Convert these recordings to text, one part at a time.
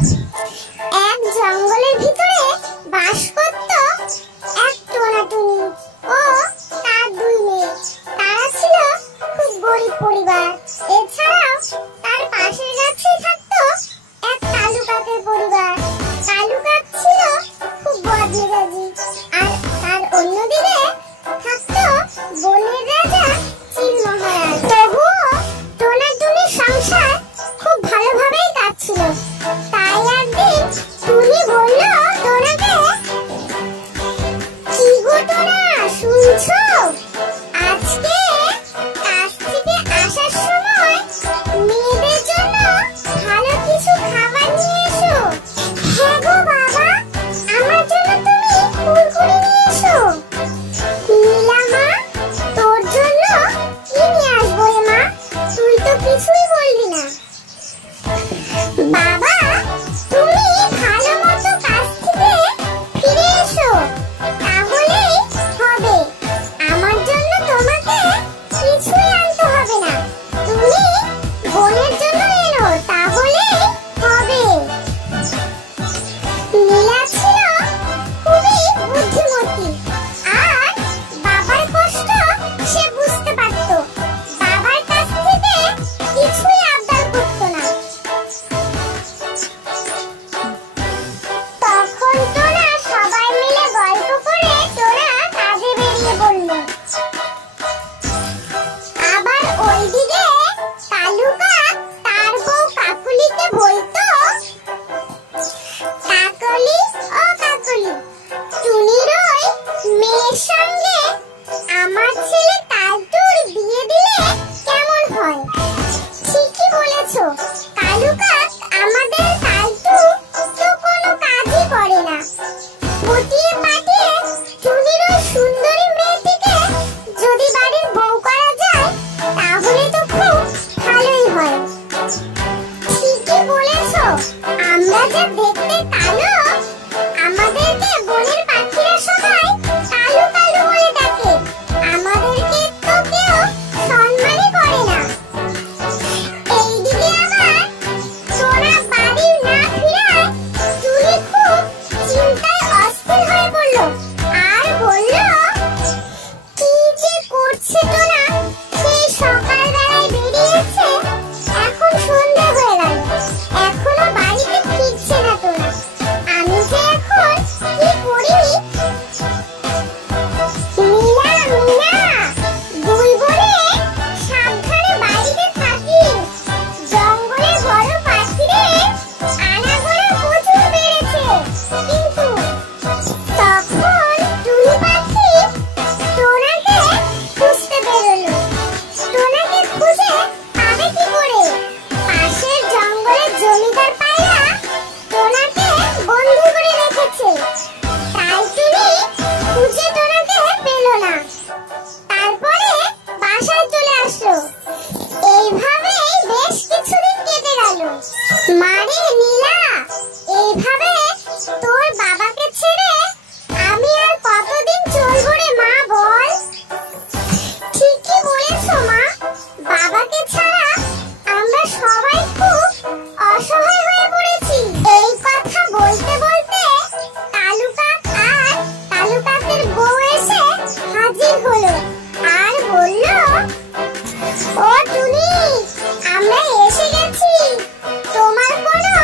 এক জঙ্গলের ভিতরে বাস করত এক টোনাটুনি ও তার দুই মেয়ে। তারা ছিল খুব গরিব পরিবার। এছাড়াও তার পাশের গাছেই থাকতো এক কালু কাকের পরিবার। কালু কাক ছিল খুব বদমেজাজি, আর তার অন্যদিকে থাকতো বনের রাজা চিল মহারাজ। তবুও টোনাটুনির সংসার খুব ভালোভাবেই কাটছিল। তাই একদিন টুনি বলল টোনাকে, কি গো টোনা, শুনছো? আজকে কাজ থেকে আসার সময় মেয়েদের জন্য ভালো কিছু খাবার নিয়ে এসো। হ্যাঁ গো বাবা, আমার জন্য তুমি কুরকুরি নিয়ে এসো। নীলা মা, তোর জন্য কি নিয়ে আসবো রে মা? তুই তো কিছুই বললি না। বাবা, তুমি ভালো মতো কাজ থেকে ফিরে এসো, তাহলেই হবে। আমার জন্য তোমাকে কিছুই আনতে হবে না, তুমি বোনের জন্য এনো, তাহলেই হবে। নীলা ছিল খুবই বুদ্ধিমতী, আর বাবার কষ্ট সে বুঝতে পারত। বাবার কাছ থেকে কিছুই আবদার করতো না। তখন টোনা সবাই মিলে গল্প করে টোনা কাজে বেরিয়ে পড়ল। আবার ওইদিকে কালু কাক তার বউ কাকলিকে বলতো, কাকলি ও কাকলি, টুনির ওই মেয়ের সঙ্গে আমার ছেলে কালটুর বিয়ে দিলে কেমন হয়? ঠিকই বলেছো কালু কাক, আমাদের কালটু তো কোনো কাজই করে না। পটিয়ে পাটিয়ে টুনির ওই সুন্দরী মেয়েটিকে যদি বাড়ির বউ করা যায়, তাহলে তো খুব ভালোই হয়। ঠিকই বলেছো, আমরা যা দেখতে কালো, আমাদেরকে বনের পাখিরা সবাই কালু কালু বলে ডাকে। আমাদেরকে তো কেউ সম্মানই করে না। এইদিকে আবার টোনা বাড়ি না ফিরায় টুনি খুব চিন্তায় অস্থির হয়ে পড়ল, আর বলল, কি যে করছে টোনা, সেই সকালবেলায় বেরিয়েছে, এখন সন্ধ্যা হয়ে গেল, এখনো বাড়িতে ফিরছে না টোনা। আমি যে এখন কি করি? মিনা মিনা, দুই বোনে সাবধানে বাড়িতে থাকিস। জঙ্গলে বড় পাখিরে আনাগোনা প্রচুর বেড়েছে কিন্তু। তখন টুনি পাখি টোনাকে খুঁজতে বেরোলো। টোনাকে খুঁজে পাবে কি করে? পাশের জঙ্গলের জমিদার পায়রা টোনাকে বন্দি করে রেখেছে। তাই টুনি খুঁজে টোনাকে পেল না। তারপরে বাসায় চলে আসলো। এইভাবেই বেশ কিছুদিন কেটে গেল। মারে নীলা, এইভাবে তোর বাবাকে ছেড়ে আমি আর কতদিন চলবো রে মা, বল? ঠিকই বলেছো মা, বাবাকে ছাড়া আমরা সবাই খুব অসহায় হয়ে পড়েছি। এই কথা বলতে বলতে কালু কাক আর কালু কাকের বউ এসে হাজির হলো, আর বলল, ও টুনি, আমরা এসে গেছি। তোমার কোনো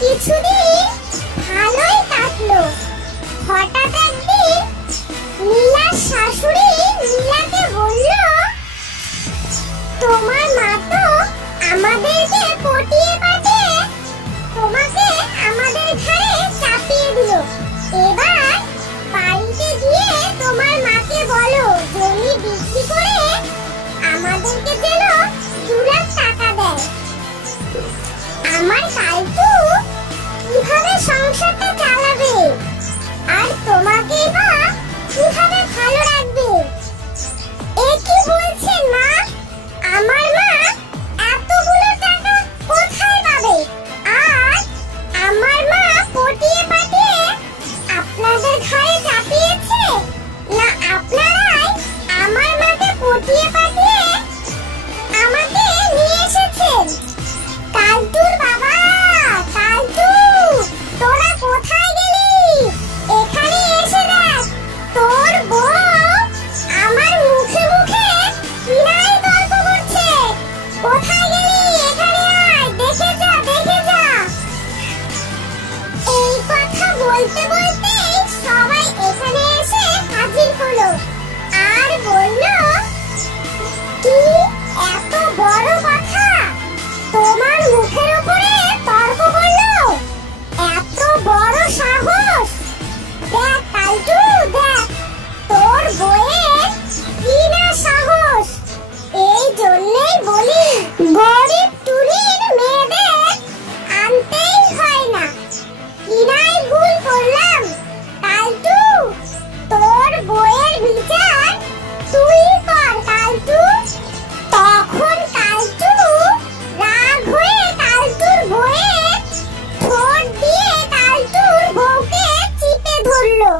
কিছুদিন ভালোই কাটলো। হঠাৎ একদিন নীলার শাশুড়ি নীলাকে বলল, তোমার মা তো আমাদেরকে পটিয়ে পাঠিয়ে তোমাকে আমাদের ঘরে চাপিয়ে দিল। এবার বাড়িতে গিয়ে তোমার মাকে বলো জমি বিক্রি করে আমাদেরকে যেন 2 লাখ টাকা দেয়। আমার কালটু কিভাবে সংসারটা চালাবে আর তোমাকে বা কিভাবে ভালো রাখবে? এ কি বলছেন মা? আমার মা এতগুলো টাকা কোথায় পাবে? আর আমার মা পটিয়ে পাঠিয়ে আপনাদের ঘরে চাপিয়েছে, না আপনারাই আমার মাকে পটিয়ে পাঠিয়ে আমাকে নিয়ে এসেছেন? কালটুর বাবা, কালটু তোরা কোথায় গেলি? এখানে এসে দেখ, তোর বউ আমার মুখে মুখে কিনাই তর্ক করছে। কোথায় গেলি? এখানে আয়, দেখে যা, দেখে যা। এই কথা বলতে বলতেই সবাই এখানে এসে হাজির হলো আর বলল, কি এত বড় কথা? তোমার মুখের উপরে তর্ক করলো? এত বড় সাহস! দেখ কালটু, দেখ তোর বউয়ের কি না সাহস। এই জন্যই বলি গরিব টুনির মেয়েদের আনতেই হয় না। কিনাই ভুল করলাম কালটু, তোর বউয়ের বিচার তুই কর কালটু। তখন কালটু রাগ হয়ে কালটুর বউয়ের ঠোঁট দিয়ে কালটুর বউকে চিপে ধরলো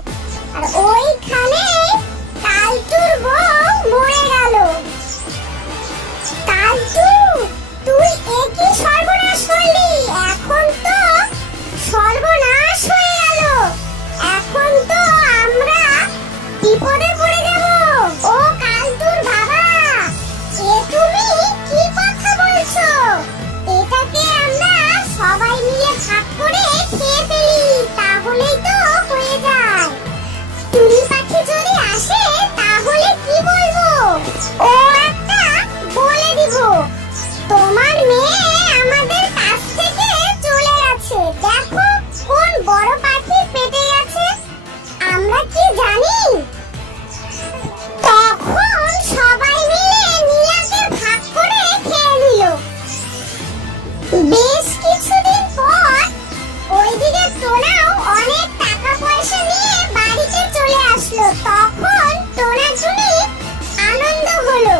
আর ওইখানে কালটুর বউ মরে গেল। কালটু, তুই একই সর্বনাশ করলি। এখন তো সর্বনাশ হয়ে গেল। এখন তো আমরা বিপদে পড়ে যাব। ও কালটুর বাবা, এ তুমি কি কথা বলছো? এটাকে আমরা সবাই মিলে ভাগ করে খেয়ে ফেলি, তাহলেই তো হয়ে যায়। টুনি পাখি যদি আসে তাহলে কি বলবো? ও একটা বলে দিব, তোমার মেয়ে আমাদের কাছ থেকে চলে গেছে, দেখো কোন বড় পাখি পেটে গেছে। আমরা কি জানি? তখন সবাই মিলে নীলাকে ভাগ করে খেয়ে নিল। বেশ কিছুদিন পর ওইদিকে টোনাও অনেক টাকা পয়সা নিয়ে বাড়িতে চলে আসলো। তখন টোনা টুনি আনন্দ হলো।